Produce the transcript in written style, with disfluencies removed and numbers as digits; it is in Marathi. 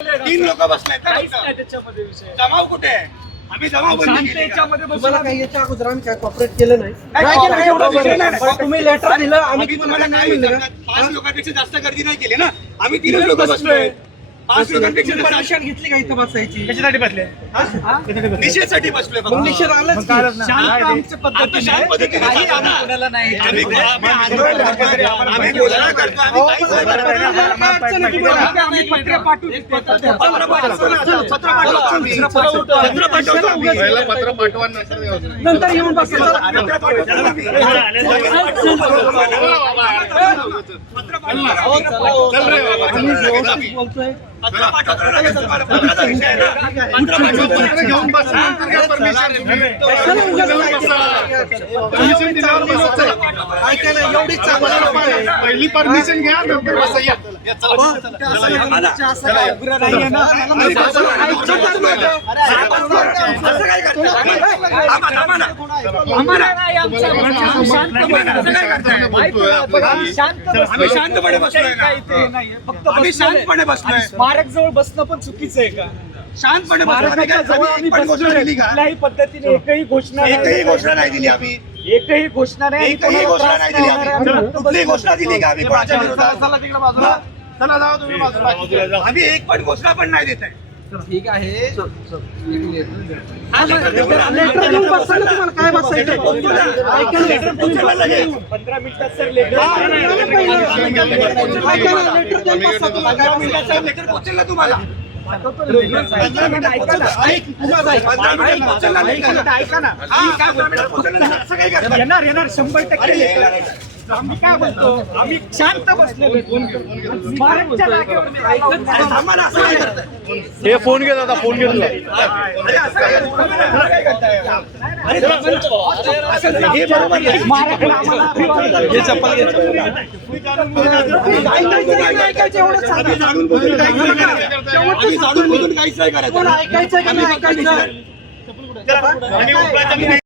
तीन लोक बसलेत ना काहीच फक्त. नाही त्याच्यामध्ये विषय. जमाव कुठे आहे? आम्ही जमाव बंदी केली का? शांततेच्यामध्ये बसून तुम्हाला काही याच्या अगोदर आम्ही काय कॉपरेट केलं नाही नाही, काय केलं cooperate एवढं विषय नाही. बरं. तुम्ही लेटर दिलं आम्ही आम्ही तुम्हाला तुम्हाला काय काय म्हणलं विचारतात? 5 लोकांपेक्षा जास्त गर्दी नाही केली ना. आम्ही 3 लोक बसलोय. 5 लोकांपेक्षा जास्त परमिशन घेतली का इथं बसायची कशासाठी बसले? निषेधासाठी बसलोय फक्त. मग निषेध आलाच की. शांत आमच्या आता पद्धतीने शांत पद्धतीने काही चालू आम्ही ना. कोणाला नाही आम्ही आंदोलन करतोय, आम्ही घोषणा करतो, आम्ही काहीच नाही करत. काय अडचण आहे तुम्हाला? आम्ही पत्र पाठवू पत्र पाठवतो ना, पत्र पाठवतो आम्ही. पत्र पाठवतो आम्ही. पहिलं पत्र पाठवा नंतर व्यवस्थित. नंतर येऊन बसायचं पत्र पाठवतो आम्ही. चल रे बाबा. आम्ही व्यवस्थित बोलतोय पत्र पाठवतो ना, लगेच पत्राचा विषय आहे ना. पत्र पाठवतो. पत्र घेऊन बसा नंतर घ्या परमिशन. चला, उगाच घेऊन काय बसा. केलं? परमिशन दिल्यावर बसा. ऐका ना एवढी चांगली लोकं आहे. पहिली परमिशन घ्या नंतर बसा या. असं काय करताय? थांबा ना. आम्हाला नाही आमच्या आम्ही शांत आम्ही शांतपणे बसलोय ना. फक्त आम्ही शांतपणे बसलोय. स्मारक जवळ बसणं पण चुकीचं आहे का? शांतपणे बसलोय. आम्ही स्मारकाच्या काय- जवळ आम्ही आम्ही एक पण घोषणा बसलोय. दिली का? कुठल्याही पद्धतीने एकही घोषणा एकही घोषणा नाही दिली आम्ही. एकही घोषणा नाही. एकही घोषणा नाही दिली आम्ही. कुठलीही घोषणा दिली का आम्ही कोणाच्या विरोधात? चला जाऊ तुम्ही बाजूला. आम्ही एक पण घोषणा पण नाही देत आहे. ठीक आहे हा, लेटर देऊ ना. लेटर देऊन बसा ना तुम्हाला काय बसायचं ऐका ना लेटर पोहोचवा लगेच. 15 मिनिटात सर लेटर ऐका ना लेटर देऊन बसा तुम्हाला काय 15 बसायचं मिनिटाचा लेटर पोहोचेल ना तुम्हाला. ऐका ना ऐक, 15 मिनिटात पोहोचेल ना लेटर. ऐका ना हा, 15 मिनिटात पोहोचेल ना. असं काय करताय? येणार 100% अरे, येणार. आम्ही काय बोलतो आम्ही शांत बसलेलो स्मारकच्या जागेवर मी अरे, राहिलो. थांबा ना, असं काय करताय? हे फोन घे दादा फोन घेतला. अरे, असं काय करताय? अरे, असं हे बरोबर नाही. स्मारकाला आम्हाला अभिवादन. ऐकायचं एवढं सांगा. आम्ही जाणून बुजून काहीच नाही करायचं. आम्ही जाणून बुजून काहीच नाही करायचं. तुम्हाला ऐकायचं की नाही ऐकायचं आणि उपराच्या